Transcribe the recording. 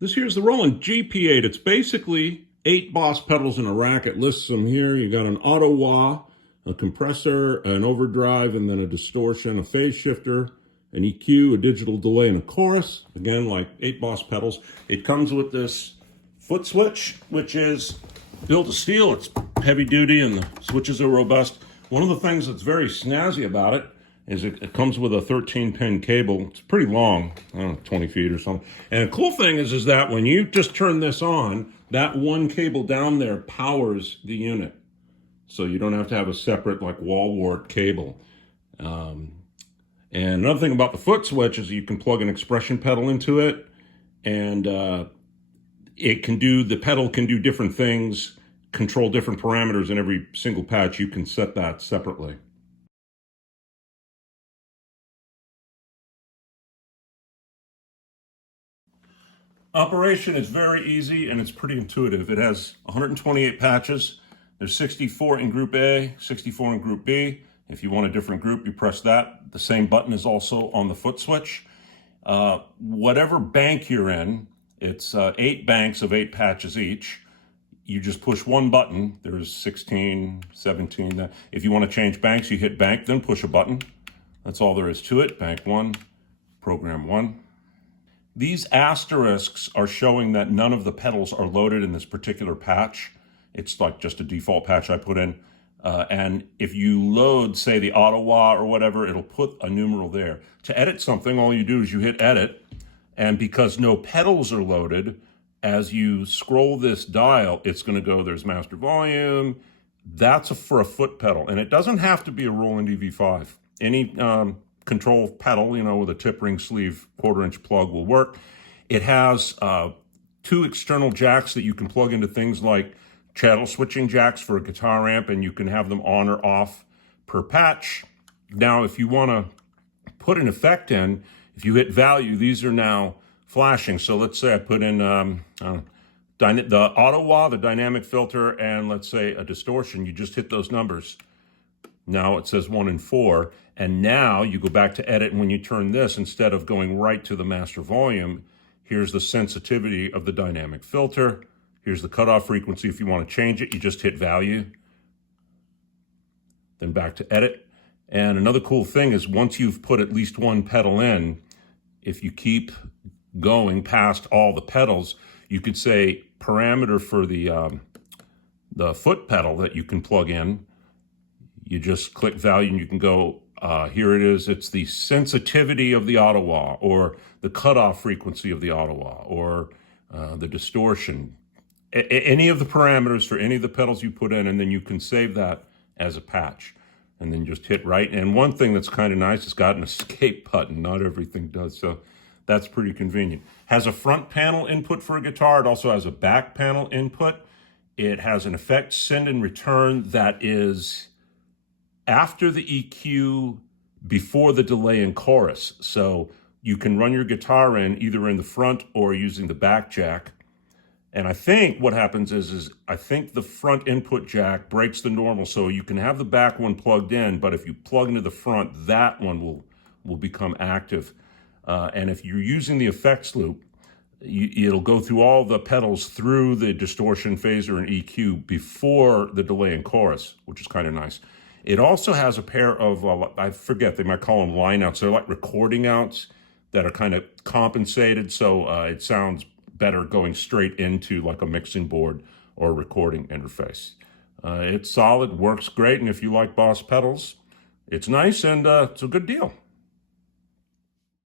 This here's the Roland GP8. It's basically 8 Boss pedals in a rack. It lists them here. You got an auto wah, a compressor, an overdrive, and then a distortion, a phase shifter, an EQ, a digital delay, and a chorus. Again, like 8 Boss pedals. It comes with this foot switch, which is built of steel. It's heavy duty and the switches are robust. One of the things that's very snazzy about it is it comes with a 13-pin cable. It's pretty long, I don't know, 20 feet or something. And the cool thing is that when you just turn this on, that one cable down there powers the unit. So you don't have to have a separate like wall wart cable. And another thing about the foot switch is you can plug an expression pedal into it, and the pedal can do different things, control different parameters in every single patch. You can set that separately. Operation is very easy and it's pretty intuitive. It has 128 patches. There's 64 in Group A, 64 in Group B. If you want a different group, you press that. The same button is also on the foot switch. Whatever bank you're in, it's 8 banks of 8 patches each. You just push one button. There's 16, 17. If you want to change banks, you hit bank, then push a button. That's all there is to it. Bank 1, program 1. These asterisks are showing that none of the pedals are loaded in this particular patch. It's like just a default patch I put in. And if you load, say, the auto wah or whatever, it'll put a numeral there. To edit something, all you do is you hit edit. And because no pedals are loaded, as you scroll this dial, it's going to go, there's master volume. That's for a foot pedal. And it doesn't have to be a Roland EV5. Any control pedal, with a tip ring sleeve 1/4-inch plug will work. It has 2 external jacks that you can plug into things like channel switching jacks for a guitar amp, and you can have them on or off per patch. Now, if you want to put an effect in, if you hit value, these are now flashing. So let's say I put in the auto wah, the dynamic filter, and let's say a distortion. You just hit those numbers. Now it says 1 and 4. And now you go back to edit, and when you turn this, instead of going right to the master volume, here's the sensitivity of the dynamic filter. Here's the cutoff frequency. If you want to change it, you just hit value. Then back to edit. And another cool thing is once you've put at least one pedal in, if you keep going past all the pedals, you could say parameter for the foot pedal that you can plug in. You just click value and you can go, here it is. It's the sensitivity of the auto wah, or the cutoff frequency of the auto wah, or the distortion. Any of the parameters for any of the pedals you put in, and then you can save that as a patch. And then just hit right. And one thing that's kind of nice, it's got an escape button. Not everything does, so that's pretty convenient. Has a front panel input for a guitar. It also has a back panel input. It has an effect send and return that is after the EQ, before the delay and chorus. So you can run your guitar in either in the front or using the back jack. And I think what happens is I think the front input jack breaks the normal, so you can have the back one plugged in, but if you plug into the front, that one will become active. And if you're using the effects loop, it'll go through all the pedals through the distortion, phaser, and EQ before the delay and chorus, which is kind of nice. It also has a pair of, I forget, they might call them line outs. They're like recording outs that are kind of compensated, so it sounds better going straight into like a mixing board or a recording interface. It's solid, works great, and if you like Boss pedals, it's nice and it's a good deal.